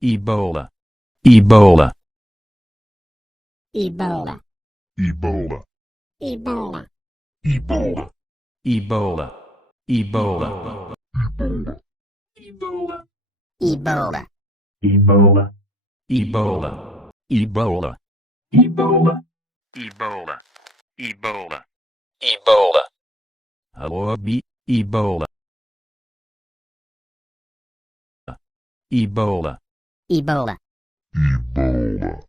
Ebola. Ebola. Ebola. Ebola. Ebola. Ebola. Ebola. Ebola. Ebola. Ebola. Ebola. Ebola. Ebola. Ebola. Ebola. Ebola. Ebola. Alô, Ebola. Ebola. Ebola. Ebola.